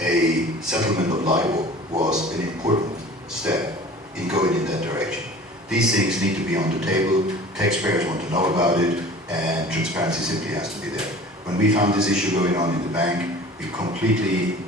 a settlement of LIBOR was an important step in going in that direction. These things need to be on the table, taxpayers want to know about it, and transparency simply has to be there. When we found this issue going on in the bank, we completely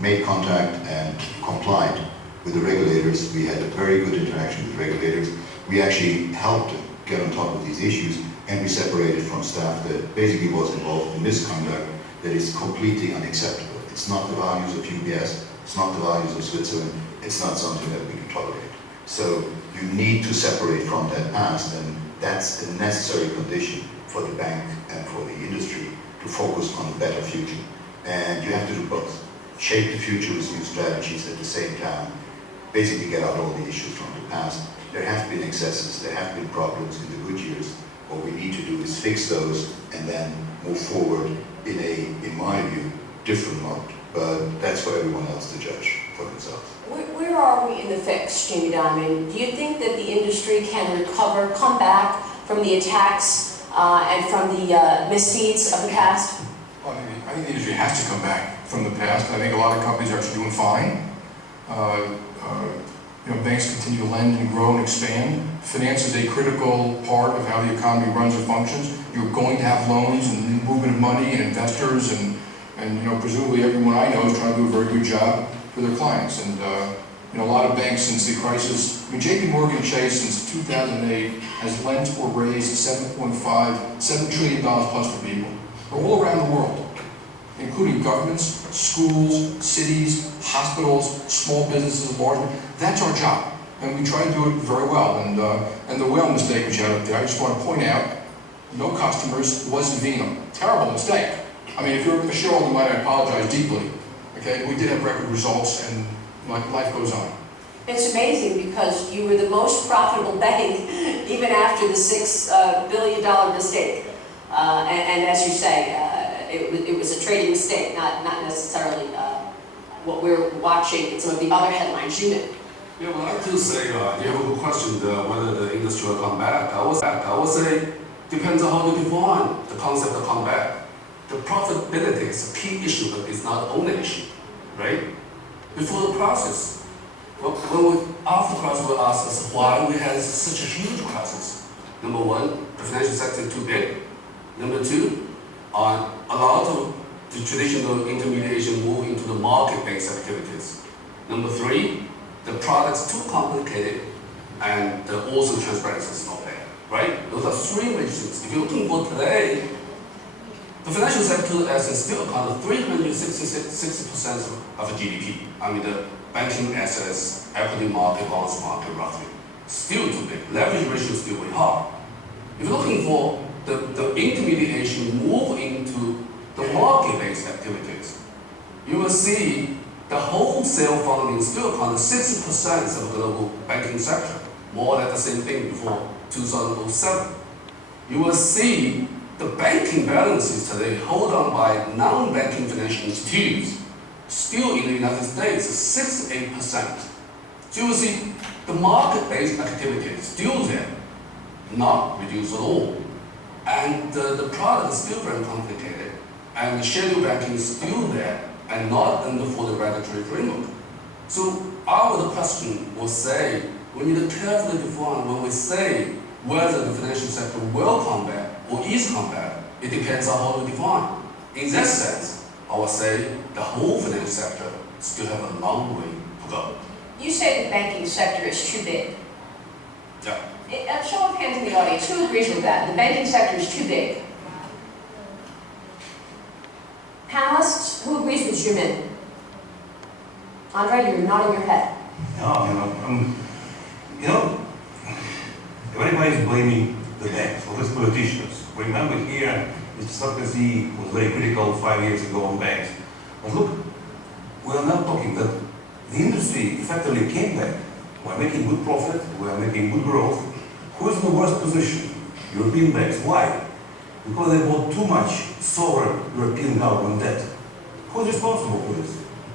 made contact and complied with the regulators. We had a very good interaction with regulators. We actually helped them get on top of these issues, and we separated from staff that basically was involved in misconduct that is completely unacceptable. It's not the values of UBS, it's not the values of Switzerland, it's not something that we can tolerate. So you need to separate from that past, and that's a necessary condition for the bank and for the industry to focus on a better future. And you have to do both. Shape the future with new strategies, at the same time basically get out all the issues from the past. There have been excesses, there have been problems in the good years. What we need to do is fix those and then move forward in a, in my view, different mode. But that's for everyone else to judge for themselves. Where are we in the fix, Jamie Dimon? Do you think that the industry can recover, come back from the attacks and from the misdeeds of the past? Well, I think the industry has to come back from the past. I think a lot of companies are actually doing fine. Banks continue to lend and grow and expand. Finance is a critical part of how the economy runs and functions. You're going to have loans and movement of money and investors, and presumably everyone I know is trying to do a very good job for their clients. And a lot of banks since the crisis, JP Morgan Chase since 2008 has lent or raised $7 trillion plus for people all around the world, including governments, schools, cities, hospitals, small businesses, large. That's our job, and we try to do it very well. And the whale mistake which you had up there, I just want to point out, no customers wasn't venal. Terrible mistake. I mean, if you're a shareholder of mine, I apologize deeply. Okay, we did have record results, and life goes on. It's amazing because you were the most profitable bank even after the $6 billion mistake. And as you say, it was a trading mistake, not necessarily what we're watching in some of the other headlines you made. Yeah, well, I do say you have a good question whether the industry will come back. I would say depends on how you define the concept of comeback. The profitability is a key issue, but it's not the only issue, right? Before the crisis, after the crisis, we asked us why we had such a huge crisis. Number one, the financial sector is too big. Number two, a lot of the traditional intermediation move into the market-based activities. Number three, the product's too complicated, and also transparency is not there, right? Those are three major things. If you're looking for today, the financial sector as still account for 360% of the GDP. I mean, the banking assets, equity market, bonds market, roughly, still too big. Leverage ratio is still very high. If you're looking for the intermediation move into the market-based activities, you will see the wholesale funding still account for 60% of the global banking sector, more or less the same thing before 2007. You will see the banking balances today held on by non-banking financial institutions still in the United States is 6-8%. So you will see the market-based activity is still there, not reduced at all. And the product is still very complicated, and the scheduled banking is still there and not under for the regulatory framework. So our question will say, we need to carefully define when we say whether the financial sector will come back or is come back. It depends on how we define. In that sense, I would say the whole financial sector still have a long way to go. You say the banking sector is too big. Yeah. A show of hands in the audience, who agrees with that? The banking sector is too big. Panelists, who agrees with Jimin? Andre, you're nodding your head. No, everybody is blaming the banks, all these politicians. Remember here, Mr. Sarkozy was very critical 5 years ago on banks. But look, we are now talking that the industry effectively came back. We are making good profit, we are making good growth. Who is in the worst position? European banks. Why? Because they bought too much sovereign European government debt. Who is responsible for this?